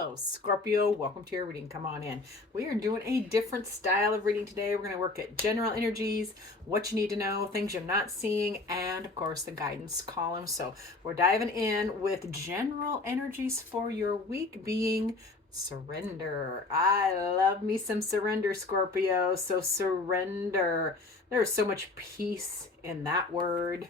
Hello, Scorpio. Welcome to your reading. Come on in. We are doing a different style of reading today. We're going to work at general energies, what you need to know, things you're not seeing, and of course the guidance column. So we're diving in with general energies for your week being surrender. I love me some surrender, Scorpio. So surrender. There's so much peace in that word.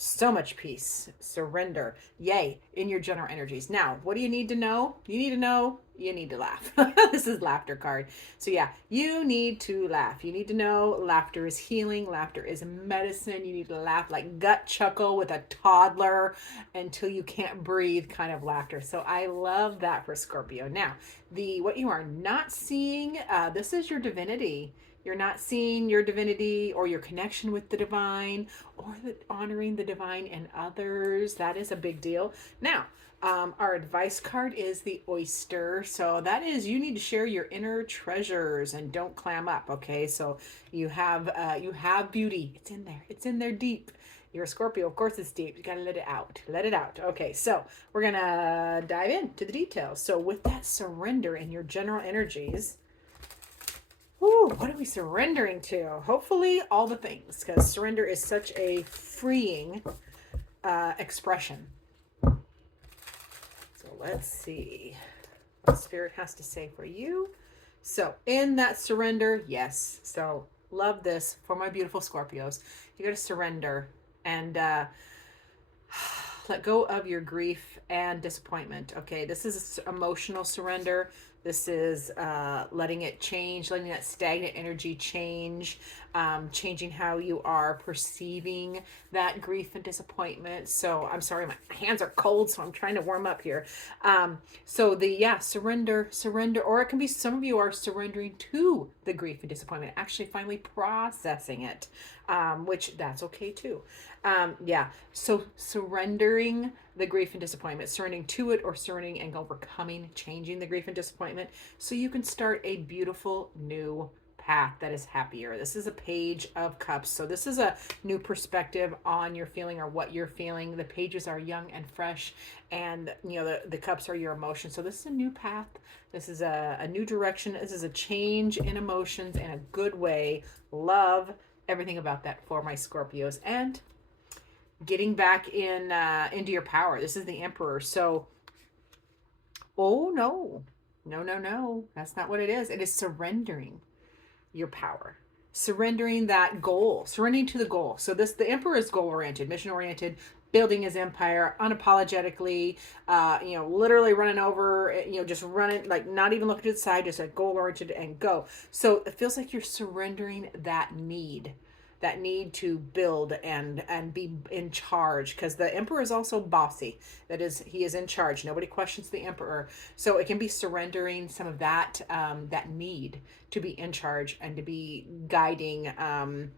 So much peace, surrender, yay, in your general energies. Now, what do you need to know? You need to know you need to laugh. This is laughter card. So yeah, you need to laugh. You need to know laughter is healing. Laughter is medicine. You need to laugh like gut chuckle with a toddler until you can't breathe kind of laughter. So I love that for Scorpio. Now, what you are not seeing, this is your divinity. You're not seeing your divinity or your connection with the divine or honoring the divine in others. That is a big deal. Now, our advice card is the oyster. So that is, you need to share your inner treasures and don't clam up. Okay, so you have beauty. It's in there. It's in there deep. You're a Scorpio, of course it's deep. You gotta let it out. Let it out. Okay, so we're gonna dive into the details. So with that surrender in your general energies. Ooh, what are we surrendering to? Hopefully all the things, because surrender is such a freeing expression. So let's see what Spirit has to say for you. So in that surrender, yes. So love this for my beautiful Scorpios. You got to surrender and let go of your grief and disappointment. Okay, this is emotional surrender. This is letting it change, letting that stagnant energy change, changing how you are perceiving that grief and disappointment. So I'm sorry, my hands are cold, so I'm trying to warm up here. Surrender, or it can be some of you are surrendering to the grief and disappointment, actually finally processing it, which that's okay too. So surrendering the grief and disappointment, surrendering to it or surrendering and overcoming, changing the grief and disappointment so you can start a beautiful new path that is happier. This is a page of cups. So this is a new perspective on your feeling or what you're feeling. The pages are young and fresh and the cups are your emotions. So this is a new path. This is a new direction. This is a change in emotions in a good way. Love everything about that for my Scorpios. And getting back into your power. This is the Emperor. So, oh no, that's not what it is. It is surrendering your power, surrendering that goal, surrendering to the goal. So the Emperor is goal oriented, mission oriented, building his empire unapologetically, literally running over, just running, like not even looking to the side, just a goal oriented and go. So it feels like you're surrendering that need to build and be in charge, because the Emperor is also bossy. That is, he is in charge. Nobody questions the Emperor. So it can be surrendering some of that need to be in charge and to be guiding and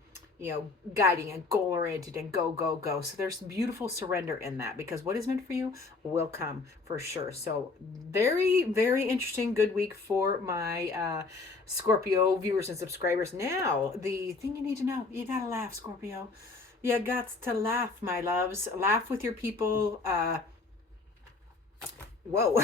goal oriented and go. So there's beautiful surrender in that, because what is meant for you will come for sure. So very, very interesting, good week for my Scorpio viewers and subscribers. Now, the thing you need to know, you gotta laugh, Scorpio. You got to laugh, my loves. Laugh with your people. Whoa.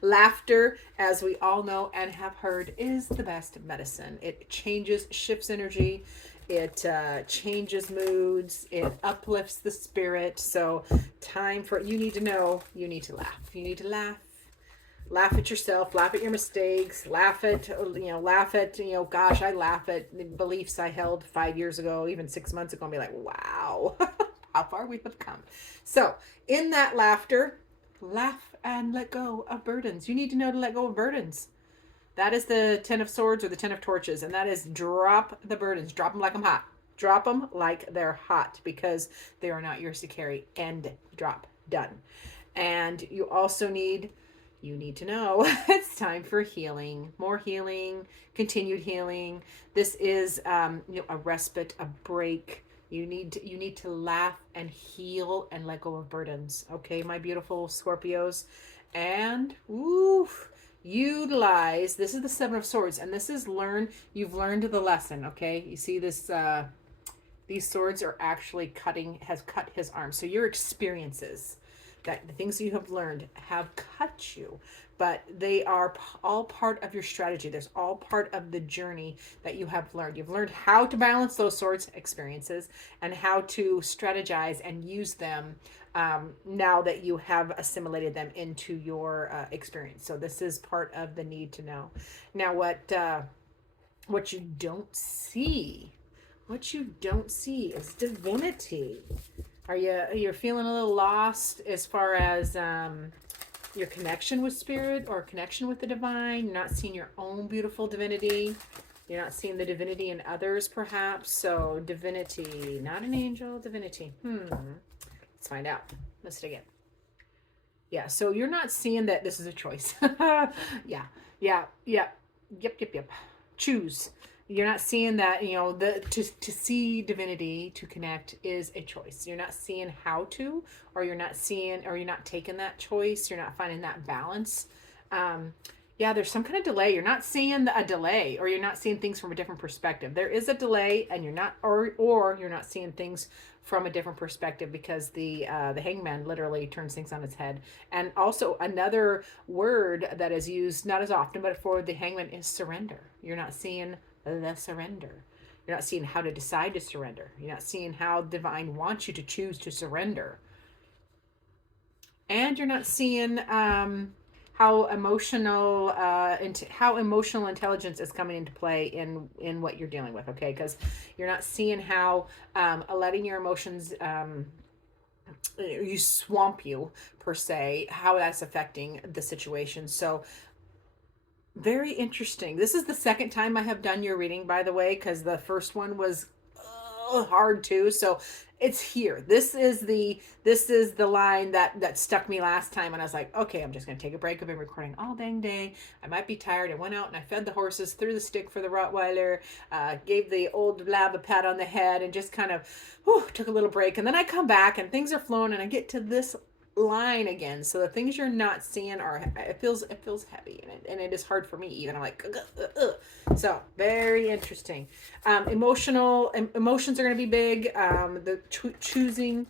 Laughter, as we all know and have heard, is the best medicine. It changes, shifts energy. It changes moods. It uplifts the spirit. So time for, you need to know, you need to laugh. You need to laugh. Laugh at yourself, laugh at your mistakes, laugh at, gosh, I laugh at the beliefs I held 5 years ago, even 6 months ago, and be like, wow, how far we have come. So in that laughter, laugh and let go of burdens. You need to know to let go of burdens. That is the 10 of Swords or the 10 of Torches, and that is drop the burdens. Drop them like I'm hot. Drop them like they're hot, because they are not yours to carry. End, drop, done. And you also need to know it's time for healing, more healing, continued healing. This is a respite, a break. You need to laugh and heal and let go of burdens. Okay, my beautiful Scorpios. And utilize, this is the 7 of Swords, and this is you've learned the lesson. Okay, you see this, these swords are actually has cut his arm. So your experiences, that the things you have learned have cut you, but they are all part of your strategy. There's all part of the journey that you have learned. You've learned how to balance those sorts of experiences and how to strategize and use them now that you have assimilated them into your experience. So this is part of the need to know. Now, what you don't see, is divinity. You're feeling a little lost as far as your connection with spirit or connection with the divine? You're not seeing your own beautiful divinity. You're not seeing the divinity in others, perhaps. So divinity, not an angel, divinity. Let's find out. Let's dig in. Yeah, so you're not seeing that this is a choice. Yep. Choose. You're not seeing that, to see divinity, to connect is a choice. You're not seeing how to, or you're not taking that choice. You're not finding that balance. There's some kind of delay. You're not seeing a delay, or you're not seeing things from a different perspective. There is a delay, and you're not, or you're not seeing things from a different perspective, because the hangman literally turns things on its head. And also another word that is used not as often, but for the hangman, is surrender. You're not seeing the surrender. You're not seeing how to decide to surrender. You're not seeing how divine wants you to choose to surrender. And you're not seeing how emotional intelligence is coming into play in what you're dealing with, okay? Because you're not seeing how letting your emotions you swamp you, per se, how that's affecting the situation. So very interesting. This is the second time I have done your reading, by the way, because the first one was hard too. So it's here. This is the line that stuck me last time, and I was like, okay, I'm just gonna take a break. I've been recording all dang day. I might be tired. I went out and I fed the horses, threw the stick for the Rottweiler, gave the old lab a pat on the head, and just kind of took a little break. And then I come back and things are flowing, and I get to this line again. So the things you're not seeing it feels heavy, and it is hard for me even. I'm like, so very interesting. Emotions are going to be big. The choosing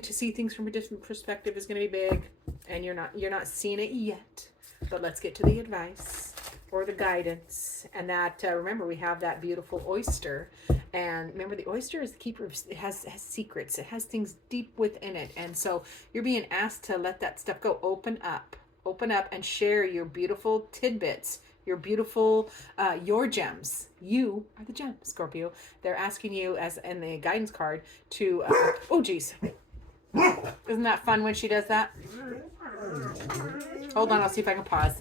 to see things from a different perspective is going to be big, and you're not seeing it yet. But let's get to the advice or the guidance. And that remember, we have that beautiful oyster. And remember, the oyster is the keeper. It has secrets. It has things deep within it. And so you're being asked to let that stuff go. Open up and share your beautiful tidbits, your beautiful, your gems. You are the gem, Scorpio. They're asking you, as in the guidance card, to, oh geez. Isn't that fun when she does that? Hold on, I'll see if I can pause.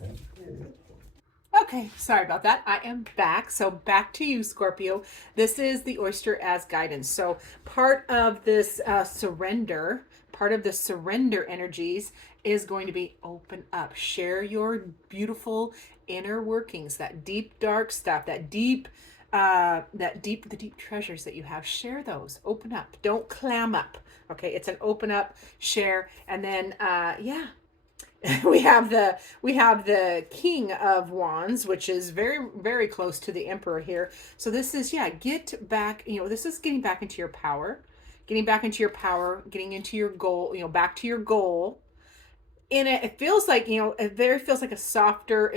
Okay, sorry about that. I am back. So back to you, Scorpio. This is the oyster as guidance. So part of this surrender energies is going to be open up. Share your beautiful inner workings, that deep, dark stuff, the deep treasures that you have. Share those. Open up. Don't clam up. Okay, it's an open up, share, and then we have the King of Wands, which is very, very close to the Emperor here. So this is, get back, this is getting back into your power, getting into your goal, back to your goal. It feels like, it feels like a softer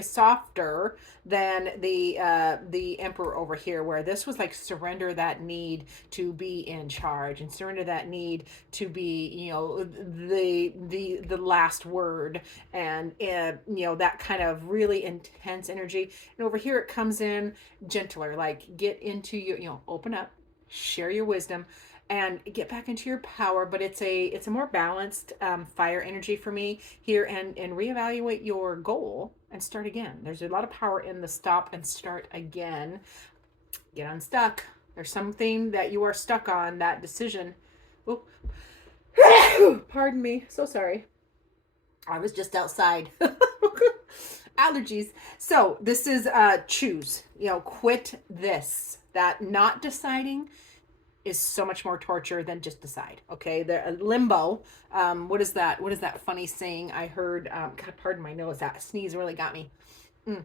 than the Emperor over here, where this was like surrender that need to be in charge and surrender that need to be, the last word, and that kind of really intense energy. And over here it comes in gentler, like get into your, open up, share your wisdom, and get back into your power. But it's a more balanced fire energy for me here, and reevaluate your goal and start again. There's a lot of power in the stop and start again. Get unstuck. There's something that you are stuck on, that decision. Oh, pardon me, so sorry, I was just outside. Allergies. So this is choose, quit this. That not deciding is so much more torture than just decide. Okay, the limbo. What is that? What is that funny saying I heard? God, pardon my nose. That sneeze really got me. What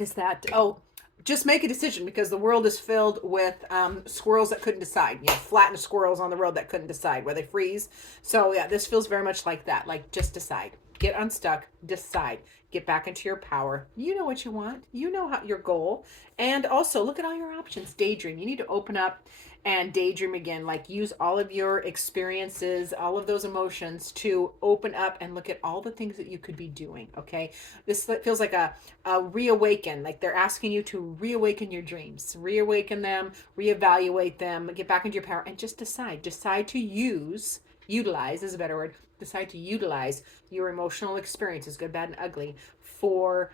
is that? Oh, just make a decision, because the world is filled with squirrels that couldn't decide. You know, flattened squirrels on the road that couldn't decide where they freeze. So yeah, this feels very much like that. Like, just decide, get unstuck, decide, get back into your power. You know what you want. You know how your goal, and also look at all your options. Daydream. You need to open up and daydream again. Like, use all of your experiences, all of those emotions to open up and look at all the things that you could be doing. Okay, this feels like a reawaken. Like, they're asking you to reawaken your dreams, reawaken them, reevaluate them, get back into your power, and just decide to utilize is a better word. Decide to utilize your emotional experiences, good, bad, and ugly, for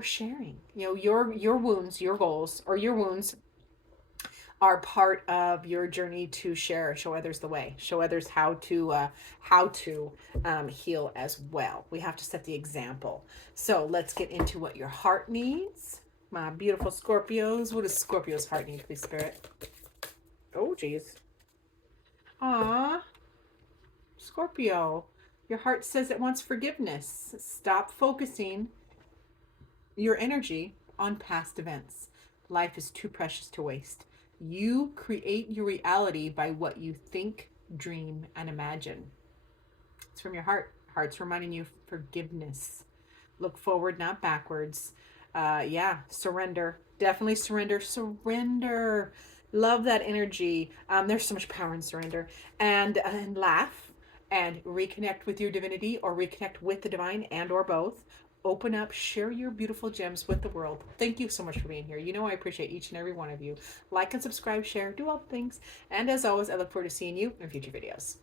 sharing. You know, your wounds, your goals, or your wounds are part of your journey to show others the way, show others how to heal as well. We have to set the example. So let's get into what your heart needs, my beautiful Scorpios. What does Scorpio's heart need, please, Spirit? Oh, geez. Ah, Scorpio, your heart says it wants forgiveness. Stop focusing your energy on past events. Life is too precious to waste. You create your reality by what you think, dream, and imagine. It's from your heart. Heart's reminding you forgiveness. Look forward, not backwards. Yeah, surrender. Definitely surrender. Surrender. Love that energy. There's so much power in surrender. And laugh and reconnect with your divinity, or reconnect with the divine, and or both. Open up, share your beautiful gems with the world. Thank you so much for being here. You know I appreciate each and every one of you. Like and subscribe, share, do all the things. And as always, I look forward to seeing you in future videos.